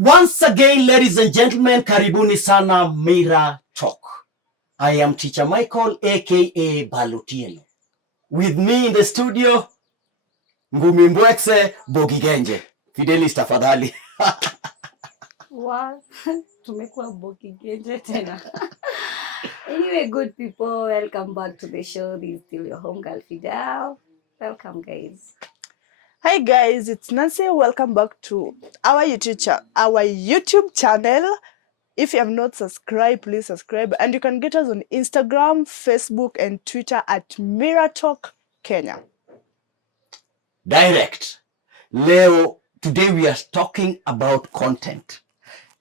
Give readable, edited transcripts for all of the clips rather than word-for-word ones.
Once again, ladies and gentlemen, karibuni sana Mira Talk. I am Teacher Michael, aka Balutielo. With me in the studio, Ngumi Mbwekse Bogigenje. Fidelis tafadhali. Wow, tumekuwa Bogigenje tena. Anyway, good people, welcome back to the show. This is still your home girl, Fidel. Welcome, guys. Hi guys, it's Nancy. Welcome back to our YouTube channel. If you have not subscribed, please subscribe. And you can get us on Instagram, Facebook, and Twitter at Miratalk Kenya. Direct. Leo, today we are talking about content.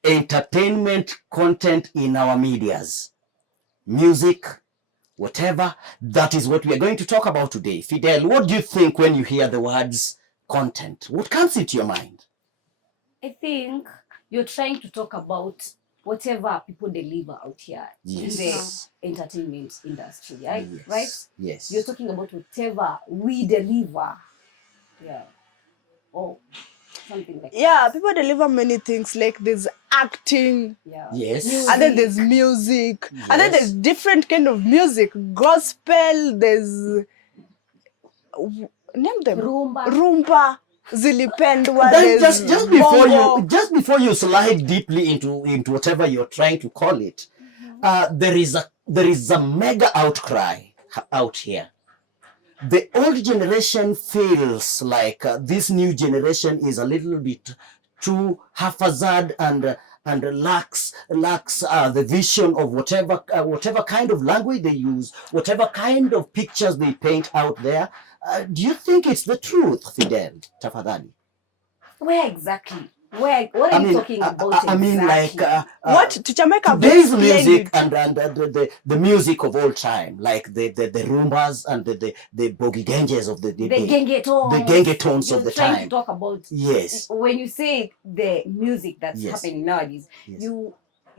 Entertainment content in our medias. Music, whatever. That is what we are going to talk about today. Fidel, what do you think when you hear the words content? What comes into your mind? I think you're trying to talk about whatever people deliver out here in the entertainment industry, right? Yes. Right? Yes. You're talking about whatever we deliver. Yeah. Oh, something like that. People deliver many things, like there's acting, Yes. Music. and then there's music, and then there's different kind of music, gospel, there's name them rumba, zilipendwa. Then just before you slide deeply into whatever you're trying to call it, there is a mega outcry out here. The old generation feels like this new generation is a little bit too haphazard and lacks the vision of whatever kind of language they use, whatever kind of pictures they paint out there. Do you think it's the truth, Fidel? Tafadhali. Where exactly? What are you talking about exactly? I mean, like what to Jamaica? Today's music and the music of all time, like the rumbas and the bogigenjes of the gengetones of the time. You're trying to talk about. Yes. When you say the music that's happening nowadays,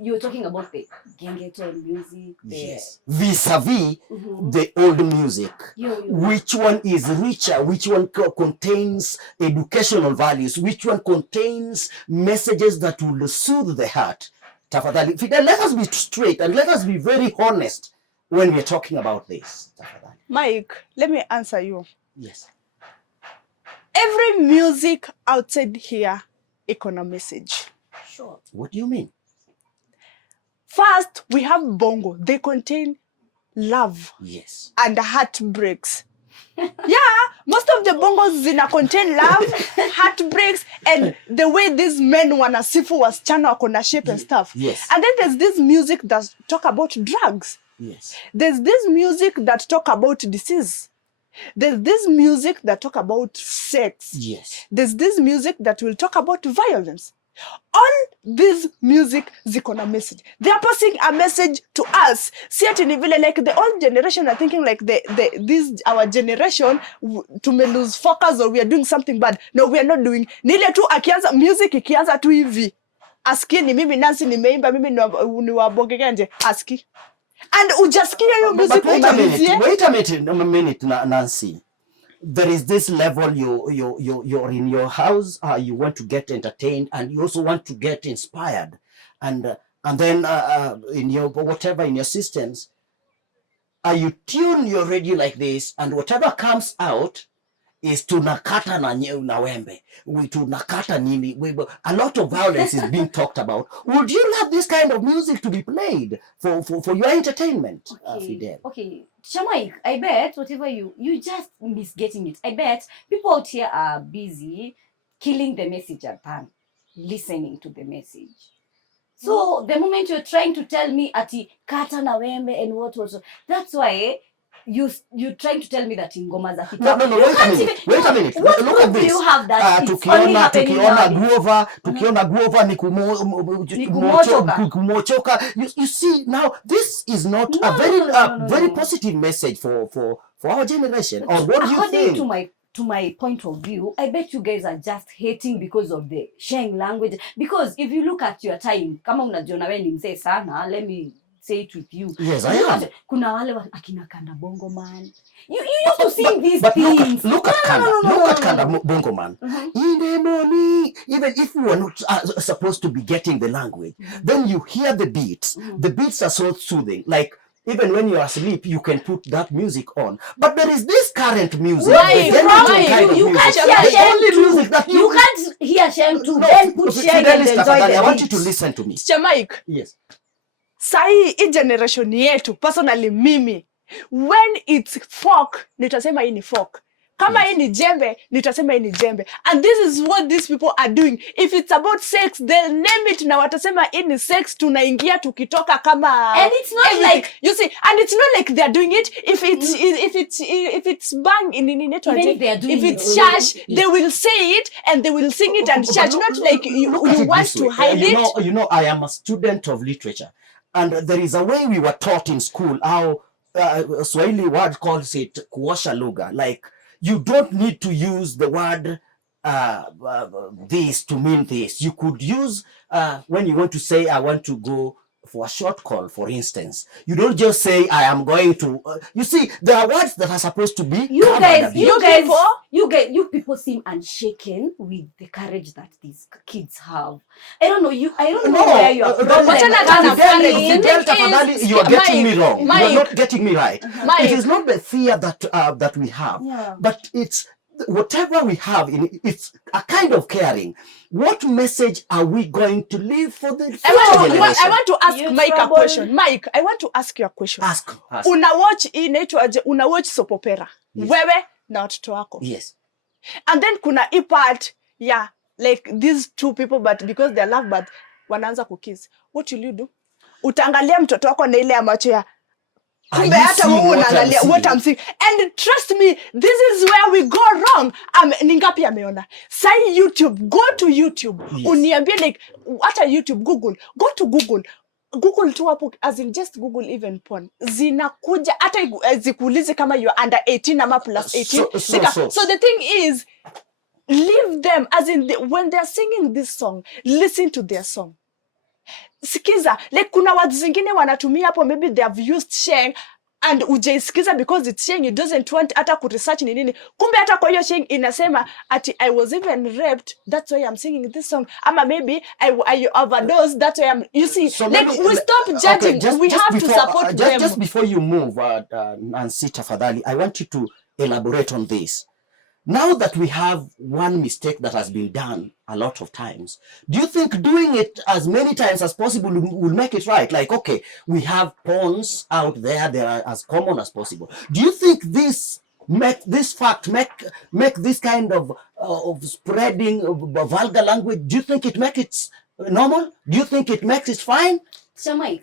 you're talking about the gengeton music. Yes. Vis-a-vis the old music. Which one is richer? Which one contains educational values? Which one contains messages that will soothe the heart? Tafadhali, Fidel, let us be straight and let us be very honest when we're talking about this. Tafadhali. Mike, let me answer you. Yes. Every music outside here, got a message. Sure. What do you mean? First, we have bongo. They contain love. Yes. And heartbreaks. Most of the bongos contain love, heartbreaks, and the way these men wanna sifu was channel kona shape and stuff. Yes. And then there's this music that talk about drugs. Yes. There's this music that talk about disease. There's this music that talk about sex. Yes. There's this music that will talk about violence. All this music ziko na message. They are passing a message to us. See it in vile, like the old generation are thinking like this our generation to lose focus or we are doing something bad. No, we are not doing. Nile tu akianza music ikianza tu hivi. Aski ni mimi Nancy nimeimba mimi ni wa Bogigenje aski. And ujasikia hiyo music umalizie. Wait a minute, Nancy. There is this level you're in your house, you want to get entertained and you also want to get inspired, and then in your systems, you tune your radio like this, and whatever comes out is tunakata na wembe, tunakata nini. A lot of violence is being talked about. Would you love this kind of music to be played for your entertainment, Fidel? Okay, Shamaik, I bet whatever you just misgetting it. I bet people out here are busy killing the message than listening to the message. So the moment you're trying to tell me ati kata na wembe and what, that's why you're trying to tell me that in ngoma za kitambo. No, wait a minute. What Look at this. Do you have that? Tukiona guova ni kumochoka. You see, now this is not very positive message for our generation. Or what do you think? According to my point of view, I bet you guys are just hating because of the Sheng language. Because if you look at your time, kama unajiona wewe ni mzee sana, let me say it with you. Yes, I am. Kuna wale akina Kanda Bongo Man. You used to sing these things. Look at Kanda Bongo Man. In the morning, even if you are not supposed to be getting the language, then you hear the beats. The beats are so soothing. Like, even when you're asleep, you can put that music on. But there is this current music. You can't hear music that you can't hear Sheng to then put Sheng and enjoy the I want you to listen to me. Mike. Yes. Sahi hii generation yetu, personally mimi, when it's folk, nitasema hii ni folk. Kama hii ni jembe, nitasema hii ni jembe. And this is what these people are doing. If it's about sex, they'll name it na watasema hii ni sex, tunaingia tukitoka kama... And it's not everything. like... You see, and it's not like they're doing it. If it's bang in if it's shash, they will say it and they will sing it and shash. Not like you want to hide it. You know, I am a student of literature. And there is a way we were taught in school how Swahili word calls it kuosha lugha. Like, you don't need to use the word this to mean this. You could use, when you want to say, I want to go for a short call, for instance. You don't just say, I am going to... you see, there are words that are supposed to be... You people seem unshaken with the courage that these kids have. I don't know where you are. You are getting me wrong. You are not getting me right. It is not the fear that we have, but it's whatever we have in it, it's a kind of caring. What message are we going to leave for the future generation? I want to ask Mike a question. Mike, I want to ask you a question. Ask. Una watch soap opera. Yes. Wewe na watoto wako. Yes. And then kuna part, like these two people, but because they're lovebirds, wanaanza kukiss. What will you do? Utaangalia mtoto wako na ile amacho ya kumbe hata wewe unaangalia what I'm seeing. And trust me, this is where we go wrong. Ningapi ameona. Say YouTube, go to YouTube. Yes. Uniambie like hata YouTube, Google. Go to Google. Google tu hapo, as in just Google even porn. Zinakuja hata zikuulize kama you are under 18 ama plus 18. So the thing is, leave them, as in when they're singing this song, listen to their song. Sikiza, like kuna watu zingine wanatumia hapo, maybe they have used Sheng and ujaisikiza because it's Sheng, it doesn't want hata kuresearch ni nini. Kumbe hata kwa hiyo Sheng inasema ati I was even raped, that's why I'm singing this song. Ama maybe I overdosed, that's why you see, so like we stop judging, okay, we have to support them. Just before you move, Nancy tafadhali, I want you to elaborate on this. Now that we have one mistake that has been done a lot of times, do you think doing it as many times as possible will make it right? Like, okay, we have porns out there, they are as common as possible. Do you think this make this kind of spreading of vulgar language, do you think it makes it normal? Do you think it makes it fine? Shamai,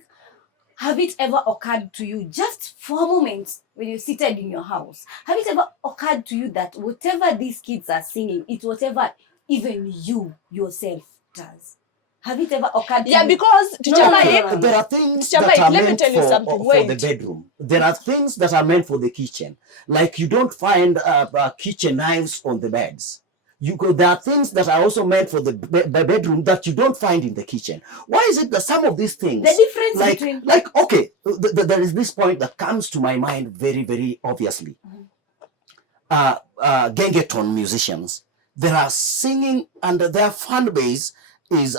have it ever occurred to you, just for a moment, when you're seated in your house, have it ever occurred to you that whatever these kids are singing, it's whatever even you yourself does? Have it ever occurred to you? Because there are things that are meant for the bedroom. There are things that are meant for the kitchen. Like you don't find kitchen knives on the beds. There are things that are also meant for the bedroom that you don't find in the kitchen. Why is it that some of these things... The difference between... Like, okay, there is this point that comes to my mind very, very obviously. Gengeton musicians, they are singing and their fan base is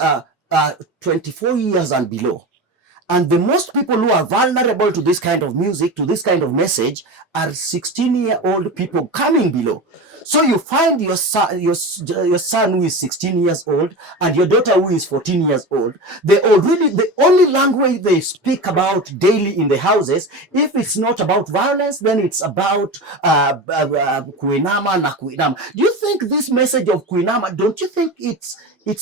24 years and below. And the most people who are vulnerable to this kind of music, to this kind of message, are 16-year-old people coming below. So you find your son who is 16 years old and your daughter who is 14 years old. The only language they speak about daily in the houses, if it's not about violence, then it's about kuinama na kuinama. Do you think this message of kuinama, don't you think it's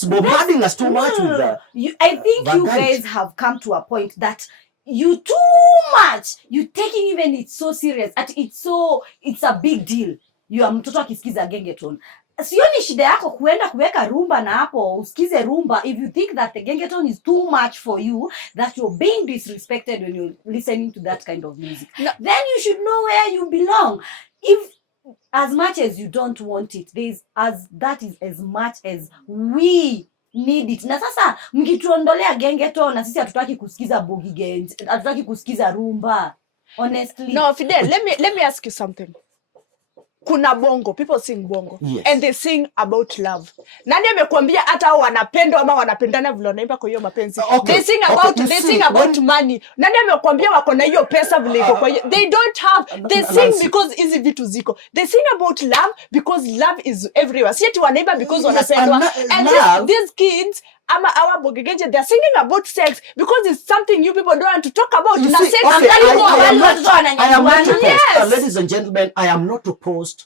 bombarding us too much with the... I think you guys have come to a point that you too much, you taking even it so serious, it's a big deal. You are mtoto akisikiza gengeton. Sioni shida yako kuenda kuweka rumba na hapo usikize rumba if you think that the gengeton is too much for you, that you're being disrespected when you're listening to that kind of music. No. Then you should know where you belong. If as much as you don't want it, that is as much as we need it. Na sasa mkituondolea gengeton na sisi hatutaki kusikiza boogie games, hatutaki kusikiza rumba. Honestly. No, Fidel, let me ask you something. kuna bongo, people sing bongo. Yes. And they sing about love. Nani amekuambia hata hao wanapendwa ama wanapendana vile wanaimba kwa hiyo mapenzi? Okay. They sing Okay, about you they see, sing about money. Nani amekuambia wako na hiyo pesa vile iko kwa hiyo? They don't have. They sing Nancy. because hizi vitu ziko. They sing about love because love is everywhere. Si eti wanaimba because Yes, wanapendwa. and And these kids ama our bogegenje, they're singing about sex because it's something you people don't want to talk about. You Na see, sex okay, angali kwa I am watu not opposed. Yes. Ladies and gentlemen, I am not opposed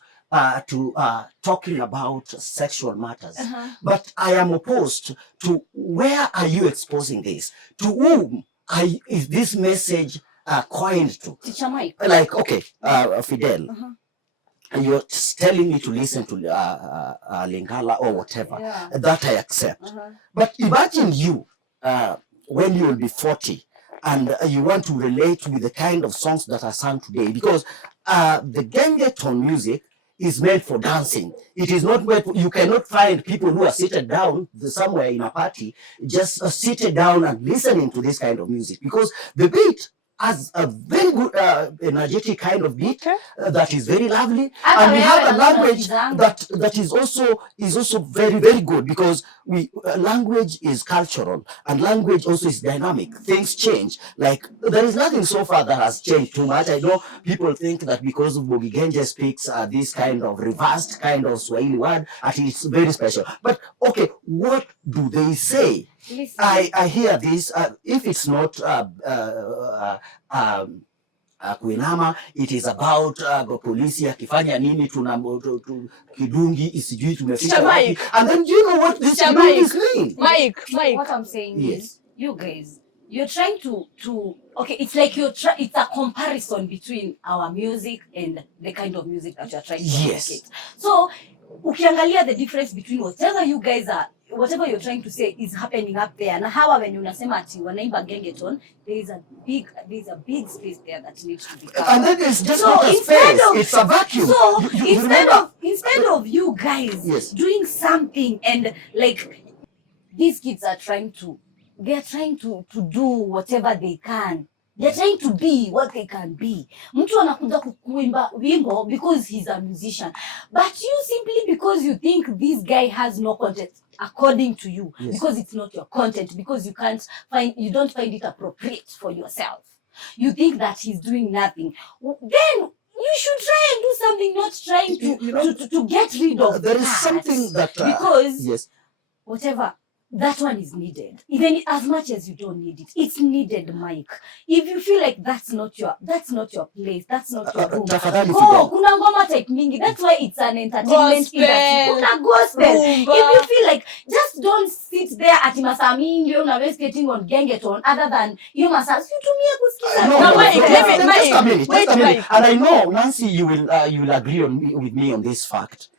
to talking about sexual matters, but I am opposed to where are you exposing this? To whom is this message coined to? Teacher Mike. Like, okay, Fidel, you're telling me to listen to Lingala or whatever. Yeah. That I accept. But imagine you, when you will be 40, and you want to relate with the kind of songs that are sung today, because the gengeton music is meant for dancing. It is not meant you cannot find people who are seated down somewhere in a party, just seated down and listening to this kind of music, because the beat has a very good energetic kind of beat that is very lovely, and we have a language that is also very, very good, because language is cultural and language also is dynamic. Things change. Like, there is nothing so far that has changed too much. I know people think that because of Bogi Genje speaks this kind of reversed kind of Swahili word, it's very special. But okay, what do they say? Listen. I hear this. If it's not kuinama, it is about polisi akifanya nini, kidungi isijui tumefika wapi. And then you know what this kidungi mean? Mike. What I'm saying Yes. is, you guys, you're trying to okay, it's like it's a comparison between our music and the kind of music that you're trying to communicate. So ukiangalia the difference between whatever you guys are, whatever you're trying to say is happening up there, na hawa when unasema ati wanaimba gengeton, there is a big space there that needs to be covered. And then it's just not a space, it's a vacuum. So you instead of you guys doing something, and like these kids are trying to do whatever they can. They're trying to be what they can be. Mtu anakuja kuimba wimbo because he's a musician. But you simply because you think this guy has no content according to you, because it's not your content, because you don't find it appropriate for yourself. You think that he's doing nothing. Then you should try and do something, not trying to get rid of there is something that because whatever. That one is needed. Even as much as you don't need it, it's needed, Mike. If you feel like that's not your place, that's not your room. Kuna ngoma type mingi. That's why it's an entertainment industry. Kuna gospel. If you feel like, just don't sit there at masaa mingi unaweza skating on gengeton, other than you must usitumie kusikiza. Wait. And I know, Nancy, you will agree with me on this fact.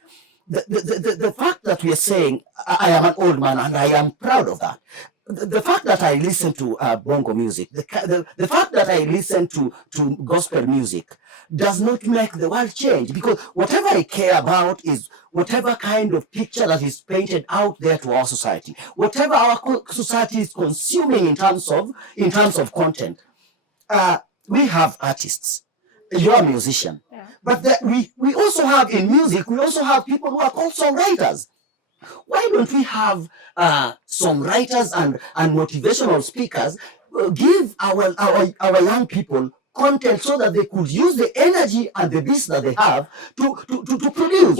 The fact that we are saying, I am an old man and I am proud of that. The fact that I listen to bongo music, the fact that I listen to gospel music does not make the world change, because whatever I care about is whatever kind of picture that is painted out there to our society, whatever our society is consuming in terms of content. We have artists. You're a musician. But we also have in music, we also have people who are called songwriters. Why don't we have songwriters and motivational speakers give our young people content so that they could use the energy and the beats that they have to produce?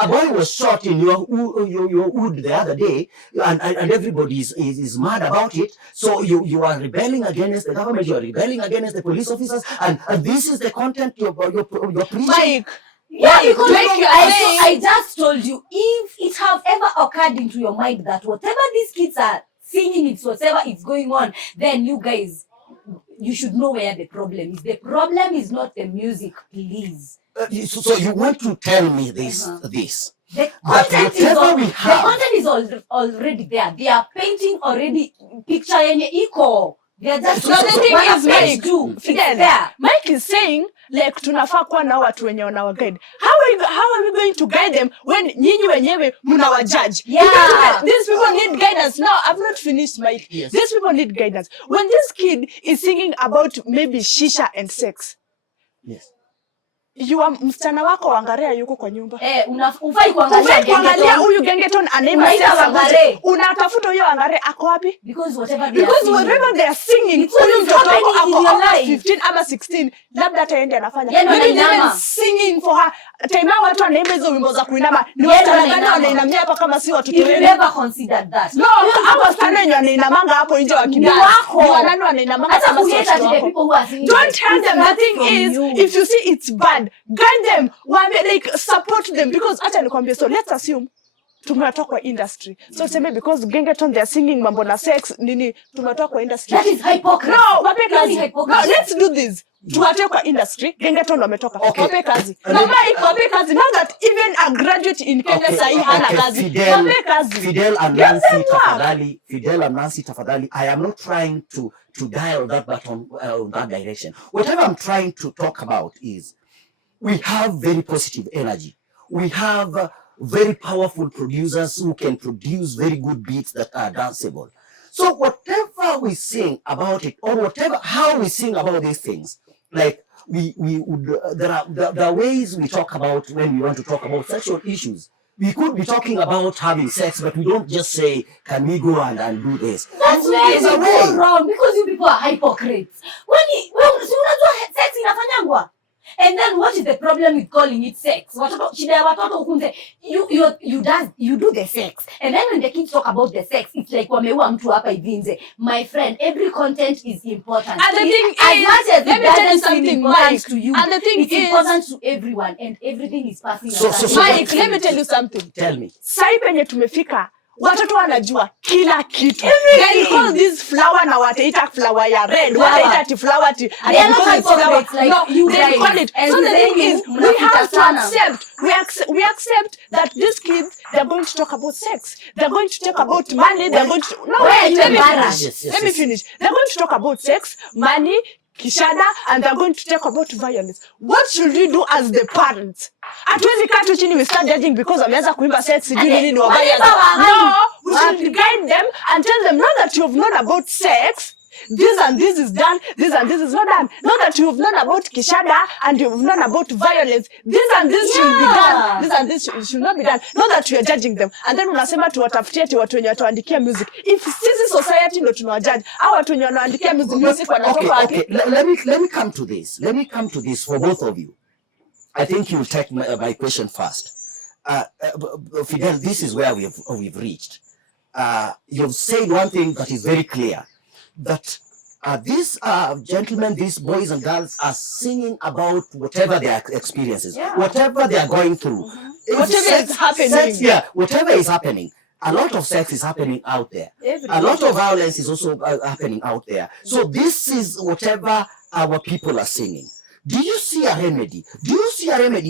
A boy was shot in your wood the other day, and everybody is mad about it. So you are rebelling against the government, you are rebelling against the police officers, and this is the content you're preaching. Mike. Yeah, because I just told you, if it have ever occurred into your mind that whatever these kids are singing, it's whatever is going on, then you guys, you should know where the problem is. The problem is not the music, please. So you want to tell me this? The content is already there. They are painting already picture yenye iko. They are just So the thing is, Mike, it's Fidel, fair. Mike is saying like tunafaa kuwa na watu wenye wanawa guide. How are we going to guide them when nyinyi wenyewe mnawa judge? Yeah. Because these people need guidance. No, I've not finished, Mike. Yes. These people need guidance. When this kid is singing about maybe shisha and sex, Yes. msichana wako Wangarea yuko kwa nyumba. Ufai kuangalia huyu Gengeton anaimba sex. Unatafuta huyo Wangarea ako wapi? Because whatever they are singing, huyu mtoto ako 15 ama 16, labda ataende anafanya. Maybe singing for her. Time watu wanaimba hizo wimbo za kuinama. Ni wasichana gani wanainamia hapa kama si watoto wewe? You never considered that. No, hapo wasichana wenye wanainamanga hapo nje wakidance. Ni wanani wanainamanga kama si watoto wako? Don't tell them. The thing is, if you see it's bad, guide them, like support them, because acha nikwambie, so let's assume tumetoka kwa industry. So sema because Gengeton they are singing mambo na sex nini, tumetoka kwa industry. That is hypocrisy. No, wape kazi. No, let's do this. Tuwatoka kwa industry, Gengeton wametoka. Wape kazi. No, Mike, wape kazi. Now that even a graduate in Kenya sahi hana kazi. Wape kazi. Fidel and Nancy tafadhali, I am not trying to dial that button on that direction. Whatever I'm trying to talk about is we have very positive energy. We have very powerful producers who can produce very good beats that are danceable. So whatever we sing about it, or how we sing about these things, like we would, there are ways we talk about when we want to talk about sexual issues. We could be talking about having sex, but we don't just say, can we go and do this? That's where you go wrong, because you people are hypocrites. When sex inafanyangwa. And then what is the problem with calling it sex? You do the sex. And then when the kids talk about the sex, it's like wameua mtu hapa hivi. My friend, every content is important. And the thing as is, much as let me tell you something, Mike. To you, and the thing it's important to everyone, and everything is passing. Mike, let me tell you something. Tell me. Sai penye tumefika, watoto wanajua kila kitu. They call this flower na wataita flower ya red. Wataita ati flower ati. They are not hypocrites like you they call it. And so the thing is, we have to accept. We accept that these kids, they're going to talk about sex. They're going to talk about money. They're going to... No, wait, let me finish. They're going to talk about sex, money, kishada, and they're going to talk about violence. What should we do as the parents? Hatuwezi kaa tu chini we start judging because wameanza kuimba sex sijui nini ni wabaya. No, we should guide them and tell them, now that you've known about sex, this and this is done, this and this is not done. Now that you've known about kishada and you've known about violence, this and this should be done, this and this should not be done. Now that you are judging them, and then unasema tuwatafutie ati watu wenye wataandikia music. If sisi society ndo tunawajudge, au watu wenye wanaandikia music wanatoka wapi? Okay. Let me come to this. Let me come to this for both of you. I think you'll take my question first. Fidel, this is where we've reached. You've said one thing that is very clear, that these gentlemen, these boys and girls are singing about whatever their experiences, whatever they are going through. Whatever is happening. Whatever is happening. A lot of sex is happening out there. A lot of violence is also happening out there. So this is whatever our people are singing. Do you see a remedy?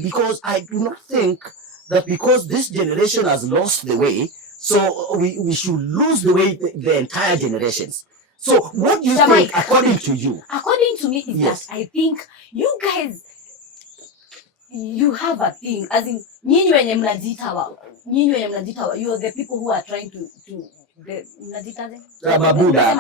Because I do not think that because this generation has lost the way, so we should lose the way the entire generations. So what do you think, according to you? According to me, is that I think you guys, you have a thing, as in, nyinyi wenye mnajita, you are the people who are trying to Mabuda.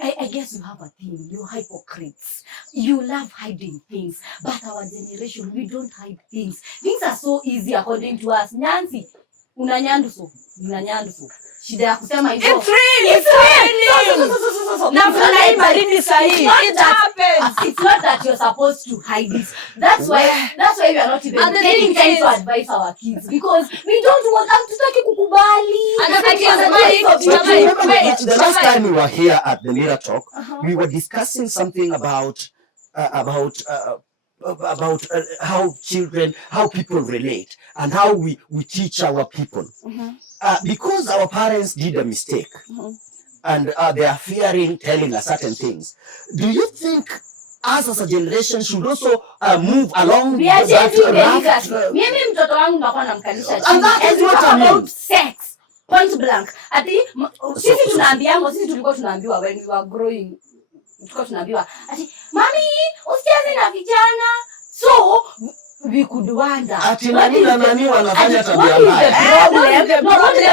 I guess you have a thing. You're hypocrites. You love hiding things. But our generation, we don't hide things. Things are so easy according to us. Nancy, unanyandufu. Shida ya kusema hivyo. It's real. Na fulani baridi sahi. It happens. It's not that you're supposed to hide it. That's why we are not even taking time to advise our kids, because we don't want them to take kukubali. The last time we were here at the Mirror Talk, we were discussing something about how people relate and how we teach our people. Because our parents did a mistake and they are fearing telling us certain things. Do you think us as a generation should also move along that Mimi mtoto wangu nakuwa namkalisha chini. And that is what I mean. About sex. point blank. Ati sisi tunaambiwa, sisi tulikuwa tunaambiwa when we were growing, tulikuwa tunaambiwa ati mami usicheze na vijana, so we could wonder ati nani wanafanya tabia mbaya.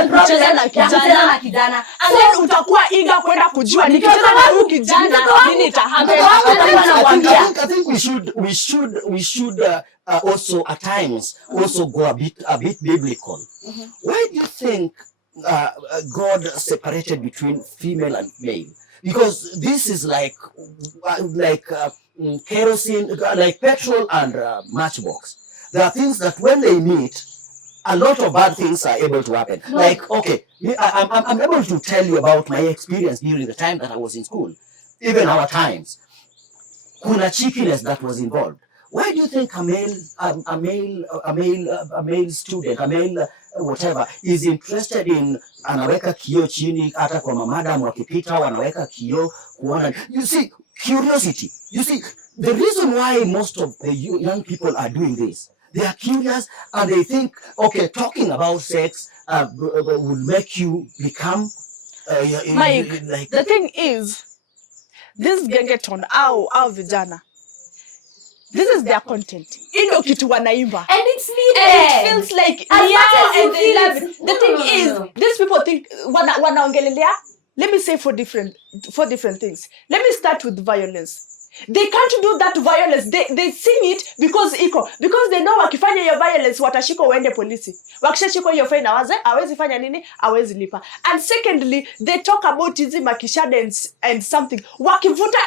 Kucheza na kijana, and then utakuwa eager kwenda kujua nikicheza na huyu kijana nini itahappen. I think we should also at times also go a bit biblical. Why do you think God separated between female and male? Because this is like kerosene, like petrol and matchbox. There are things that when they meet, a lot of bad things are able to happen. No. Like, okay, I'm able to tell you about my experience during the time that I was in school, even our times. Kuna cheekiness that was involved. Why do you think a male student, a male whatever, is interested in anaweka kio chini hata kwa mamadam wakipita wanaweka kio kuona? You see, curiosity. You see, the reason why most of the young people are doing this, they are curious and they think, okay, talking about sex will make you become Mike, like, the thing is, this gengeton au vijana, this is their content. Ino kitu wanaimba. And it's needed. And it feels like and they love it. The thing is, these people think wanaongelelea. Let me say four different things. Let me start with violence. They can't do that violence. They sing it because they know wakifanya hiyo violence watashikwa waende polisi. Wakishashikwa hiyo fine hawezi fanya nini? Hawezi lipa. And secondly, they talk about hizi makishada and something. Wakivuta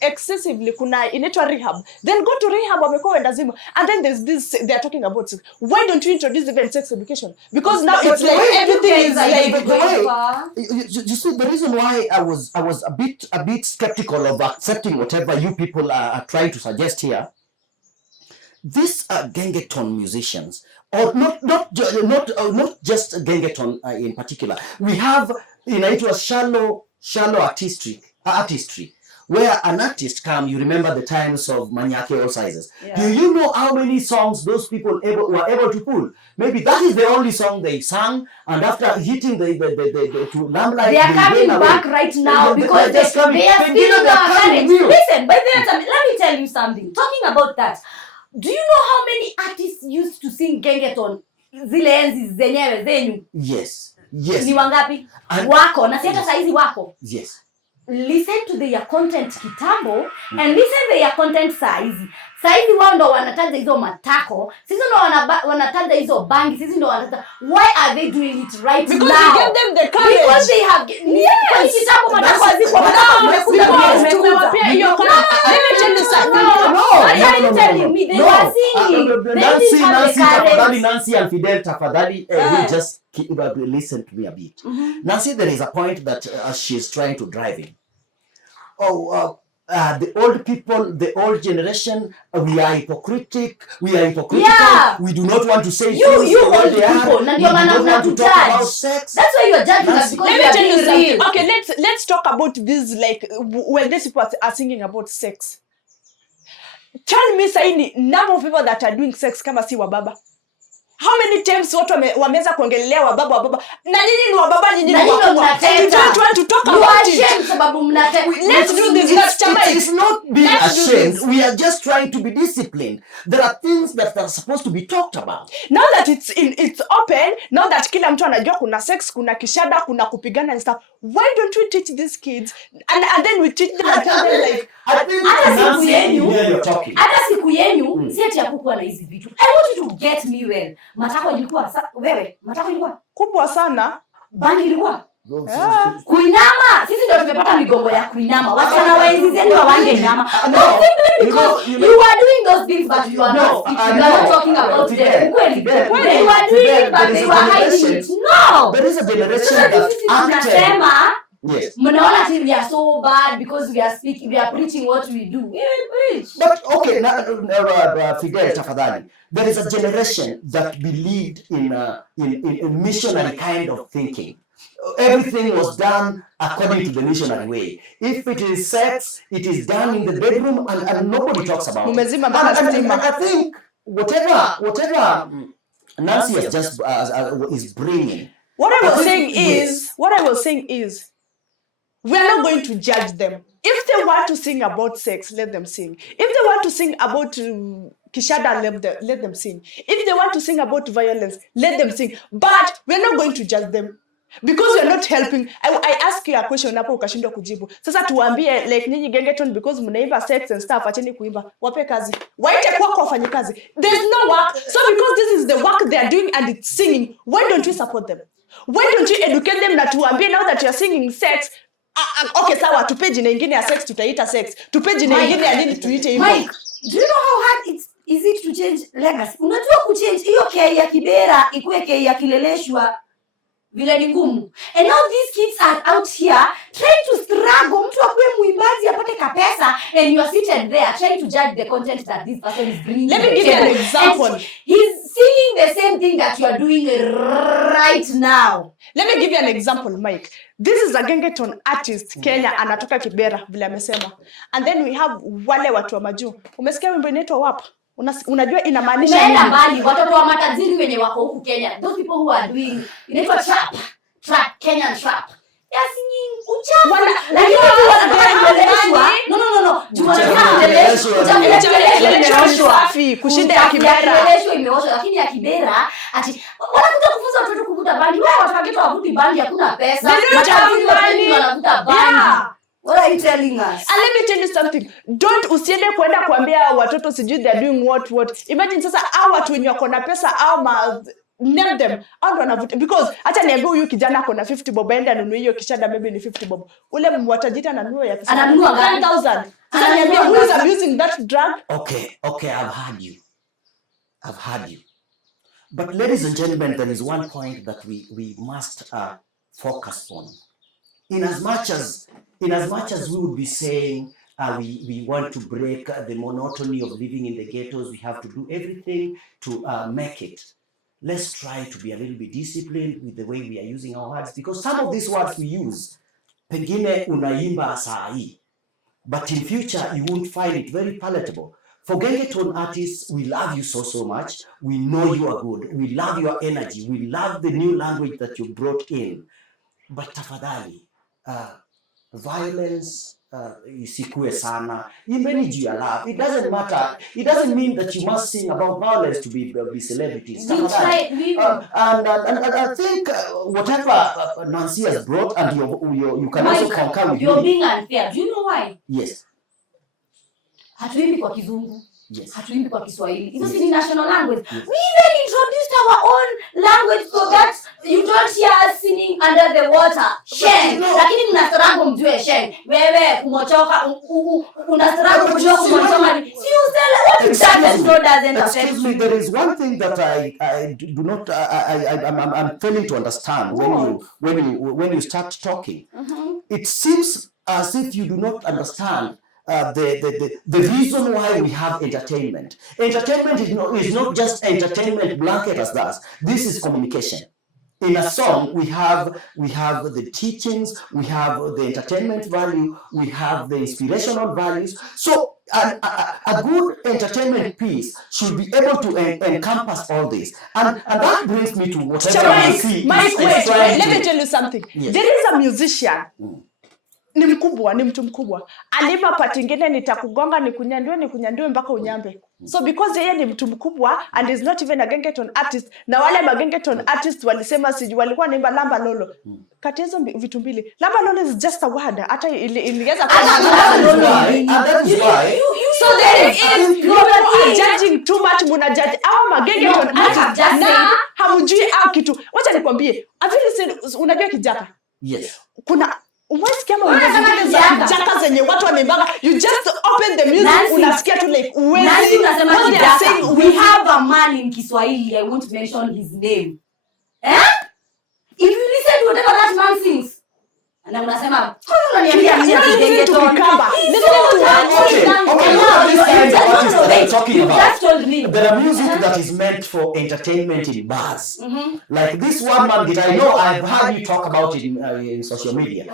excessively kuna inaitwa rehab. They'll go to rehab wamekuwa wendazimu. And then there's this they are talking about sex. Why don't you introduce even sex education? Because now it's like everything is like you see the reason why I was a bit skeptical of accepting whatever you people are trying to suggest here. These gengeton musicians, or not just gengeton in particular. We have inaitwa shallow artistry, where an artist come. You remember the times of Manyake all sizes. Yeah. Do you know how many songs those people were able to pull? Maybe that is the only song they sang, and after hitting the to lamplight, they are coming back right now because they are feeling our current. Listen, but let me tell you something. Talking about that, do you know how many artists used to sing gengeton zile enzi zenyewe zenyu? Yes. Ni wangapi? Wako na hata saizi wako. Yes. Listen to their content kitambo and listen their content saizi wao ndo wanataja hizo matako, sisi ndo wanataja hizo bangi, sisi ndo wanataja. Why are they doing it right because now? Because you give them the courage. Because they have kwa kitambo matako haziko tumewapia hiyo kama let me tell you something. No, telling me they were singing. Nancy and Fidel tafadhali we just listen to me a bit. Nancy, there is a point that she's trying to drive in. The old people, the old generation, we are hypocritical. Yeah. We do not want to say you old people. We do not want to talk about sex. That's why you are judging us because let me tell you something. Real. Okay, let's talk about this. Like when these people are singing about sex. Tell me, Saini, number of people that are doing sex kama si wababa. How many times watu wameza kuongelea wababa na nyinyi ni wababa nyinyi ni wakubwa. You don't want to talk about it. Sababu mnateta. Let's do this. It's not being ashamed. We are just trying to be disciplined. There are things that are supposed to be talked about. Now that it's open, now that kila mtu anajua kuna sex, kuna kishada, kuna kupigana and stuff. Why don't we teach these kids and then we teach them and tell them like hata siku yenu si ati ya kukua na hizi vitu. I want you to get me well. Matako ilikuwa kubwa sana. Bangi ilikuwa kuinama. Sisi ndio tumepata migongo ya kuinama. Wasichana wengi zenu hawange nyama. Because you are doing those things but you are not talking about them. Kweli. You are doing it but they were hiding it. No. There is a generation that tunasema yes. Mnaona we are so bad because we are preaching what we do. We preach. But okay, Fidel tafadhali. There is a generation that believed in missionary kind of thinking. Everything was done according to the missionary way. If it is sex, it is done in the bedroom and nobody talks about it. And I think whatever Nancy has just is bringing what I was saying is, we are not going to judge them. If they want to sing about sex, let them sing. If they want to sing about kishada, let them sing. If they want to sing about violence, let them sing. But we are not going to judge them. Because we are not helping. I ask you a question hapo ukashindwa kujibu. Sasa tuambie like nyinyi gengeton because mnaimba sex and stuff, acheni kuimba. Wape kazi. Waite kwako wafanye kazi. There's no work. So because this is the work they are doing and it's singing, why don't we support them? Why don't you educate them na tuambie now that you are singing sex? Okay, sawa, tupe jina ingine ya sex tutaita sex. Tupe jina ingine ya nini tuite hivyo. Mike, do you know how hard is it to change legacy? Unajua kuchange hiyo K ya Kibera ikuwe K ya Kileleshwa vile ni ngumu. And now these kids are out here trying to struggle. Mtu akuwe muimbaji apate kapesa and you are seated there trying to judge the content that this person is bringing. Let me give you an example. And he's singing the same thing that you are doing right now. Let me give you an example, Mike. This is a gengeton artist Kenya anatoka Kibera vile amesema. And then we have wale watu wa majuu. Umesikia wimbo inaitwa WAP? Unajua inamaanisha nini? Umeenda mbali, watoto wa matajiri wenye wako huku Kenya. Those people who are doing inaitwa trap, Kenyan trap. They are singing uchafu. Lakini wanaongeleshwa. No. Uchafu kushinda ya Kibera. Uchafu imeoshwa lakini ya Kibera ati wanakuja kufunza watoto kuvuta bangi. Wao watu wakitu wavuti bangi hakuna pesa. Matajiri wanavuta bangi. What are you telling us? And let me tell you something. Don't usiende kwenda kuambia watoto sijui they are doing what. Imagine sasa hao watu wenye wako na pesa au name them. Au wanavuta because acha niambie huyu kijana ako na 50 bob aenda anunue hiyo kishada maybe ni 50 bob. Ule mwatajita ananunua ya pesa. Ananunua 1000. Sasa niambie who is abusing that drug? Okay, I've heard you. But ladies and gentlemen, there is one point that we must focus on. In as much as we would be saying we want to break the monotony of living in the ghettos, we have to do everything to make it. Let's try to be a little bit disciplined with the way we are using our words, because some of these words we use, pengine unaimba saa hii, but in future you won't find it very palatable. For gengeton artists, we love you so much. We know you are good. We love your energy. We love the new language that you brought in. But tafadhali, violence isikue sana. Imeni juu ya love. It doesn't matter. It doesn't mean that you must sing about violence to be celebrities. And I think whatever Nancy has brought, and you can also concur with you're being unfair. Do you know why? Yes. Hatuimbi kwa Kizungu. Yes. Hatuimbi kwa Kiswahili. Hizo si national language. Yes. We even introduced our own language so that you don't hear us singing under the water. Sheng. Lakini mnastarabo mjue sheng. Wewe kumochoka unastarabo kujua kumochoka. See you say what exactly doesn't affect. Excuse me, there is one thing that I do not I'm failing to understand when you start talking. It seems as if you do not understand the reason why we have entertainment. Entertainment is not just entertainment blanket as that. This is communication. In a song, we have the teachings, we have the entertainment value, we have the inspirational values. So a good entertainment piece should be able to encompass all this. And that brings me to whatever I see. Mike, wait, let me tell you something. Yes. There is a musician. Ni mkubwa, ni mtu mkubwa. Alipa pati ingine nitakugonga nikunyandue mpaka unyambe. So because yeye ni mtu mkubwa and is not even a gengeton artist, na wale magengeton artists walisema siji walikuwa naimba lamba lolo. Kati hizo vitu mbili. Lamba lolo is just a word. Hata iliweza kwa lamba lolo. So there is you are judging too much, muna judge au magengeton artists na hamjui au kitu. Wacha nikwambie. Afili unajua kijaka? Yes. Kuna What's kama unazingine za kijaka zenye watu wamebanga, you just open the music unasikia tu like Nancy unasema kijaka. We have a man in Kiswahili, I won't mention his name. If you listen to whatever that man sings, na unasema unaniambia mimi ni gengeton. talking You about. just told me. There are music that is meant for entertainment in bars. Like this one man guitar, I know I've heard you talk about it in social media.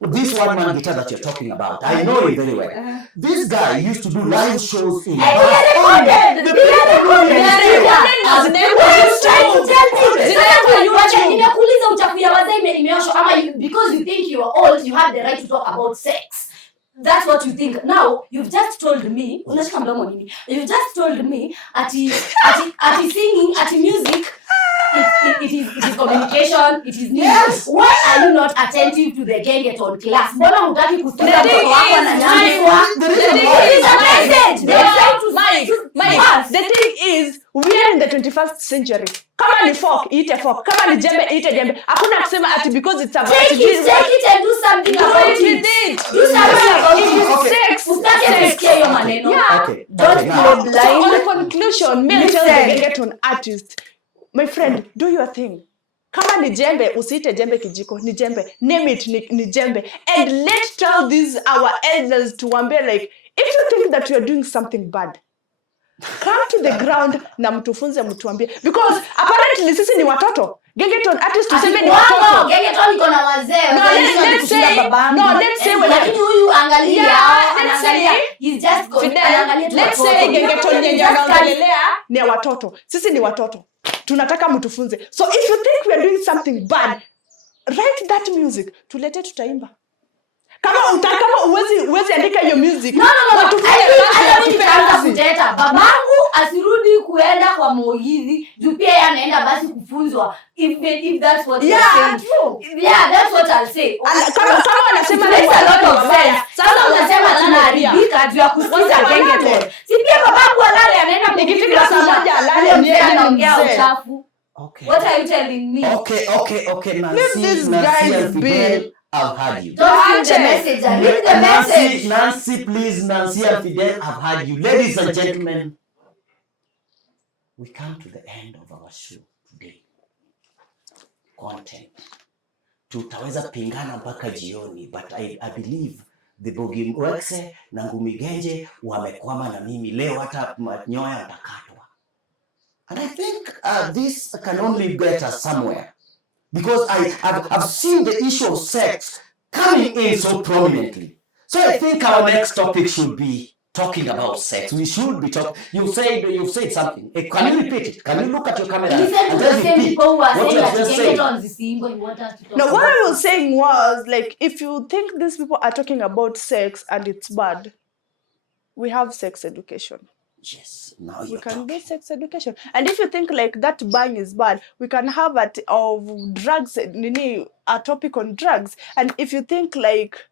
This one man guitar that you're talking about, I know it very well. This guy used to do live shows in bars. Nimekuuliza uchafu ya wazee imeoshwa ama because you think you are old you have the right to talk about sex. That's what you think. Now you've just told me, unashika mdomo nini? You just told me ati singing, ati music, it is communication, it is music. Yes. Why are you not attentive to the gengeton class? Mbona hutaki kusikiza mtoto wako ananyanywa? There is a message. They are trying to Mike, the thing is, we are in the 21st century. Kama ni fork, eat fork. Kama ni jembe, eat jembe. Hakuna kusema ati because it's about take it and do something about it. Do something about it. Sex. Usitake kusikia hiyo maneno. Okay. Don't play blind. So on conclusion, me tell the gengeton artist, my friend, do your thing. Kama ni jembe, usiite jembe kijiko, ni jembe. Name it ni jembe. And let's tell these our elders to wambia like, if you think that you are doing something bad, come to the ground na mtufunze mtuambie, because apparently sisi ni watoto. Gengeton artist tuseme ni watoto. Gengeton iko na wazee. Let's say lakini huyu angalia anaangalia he's just going anaangalia tu. Let's say gengeton yenye anaongelea ni watoto. Sisi ni watoto. Tunataka mtufunze. So if you think we are doing something bad, write that music. Tulete tutaimba. Kama uwezi andika hiyo music. No. Kuteta. Babangu asirudi kuenda kwa Moizi. Juu pia yeye anaenda basi kufunzwa. If that's what you're saying. Yeah, that's what I'll say. Kama anasema there's a lot of sense. Sasa unasema tunaharibika juu ya kusikiza gengeton. Si pia babangu alale anaenda ikifika saa moja alale ni anaongea uchafu. Okay. What are you telling me? Okay. Leave this guy's bill. I've heard you. Don't read the message. Read the message. Nancy, please, Nancy and Fidel, I've heard you. Ladies and gentlemen, we come to the end of our show today. Content. Tutaweza pingana mpaka jioni, but I believe the Bogi Mwexe na Ngumi Genje wamekwama na mimi leo, hata manyoya yatakatwa. And I think this can only get us somewhere. Because I've seen the issue of sex coming in so prominently. So I think our next topic should be talking about sex. We should be talking. You've said something. Can you repeat it? Can you look at your camera? Listen to the same people who are saying that gengeton is single. You want us to talk. No, what I was saying was like, if you think these people are talking about sex and it's bad, we have sex education. Yes, now we you're can talking. do sex education. And if you think like that bang is bad, we can have of drugs, a topic on drugs. And if you think like,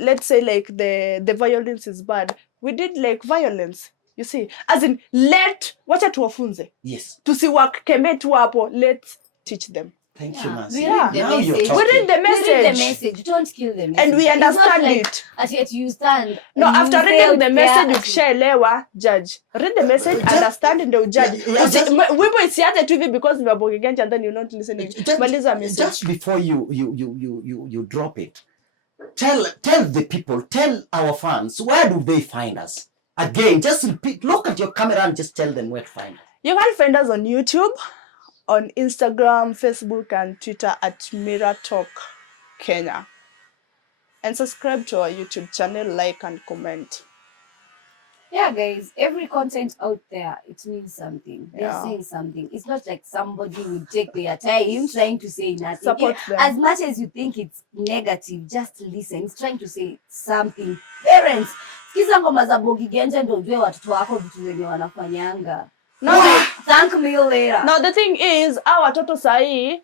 let's say like the violence is bad, we did like violence. You see, as in wacha tuwafunze. Yes. Tusiwakeme tu hapo, let's teach them. Thank you, Nancy. Now you're talking. We read the message. We read the message. Don't kill the message. And we understand like, it. As yet you stand. No, after reading the message, ukishaelewa, judge. Read the message, understand, and then judge. Wimbo isiate tu hivi because we are Bogi Genje and then you're not listening. Maliza message. Just before you drop it, tell the people, tell our fans, where do they find us? Again, just repeat, look at your camera and just tell them where to find us. You can find us on YouTube, on Instagram, Facebook, and Twitter at Mira Talk Kenya. And subscribe to our YouTube channel, like and comment. Yeah, guys, every content out there, it means something. They're Yeah. saying something. It's not like somebody will take their time trying to say nothing. Support them. As much as you think it's negative, just listen. It's trying to say something. Parents, sikiza ngoma za Bogi Genje ndio ujue watoto wako vitu zenye wanafanyanga. Thank me later. Now the thing is, our watoto sahi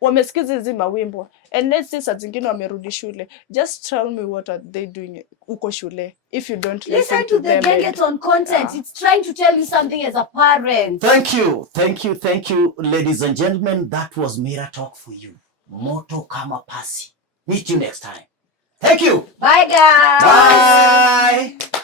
wamesikiza hizi mawimbo. And let's say saa zingine wamerudi shule. Just tell me what are they doing uko shule if you don't listen to the them. gengeton content. Yeah. It's trying to tell you something as a parent. Thank you, ladies and gentlemen. That was Mira Talk for you. Moto kama pasi. Meet you next time. Thank you. Bye, guys. Bye.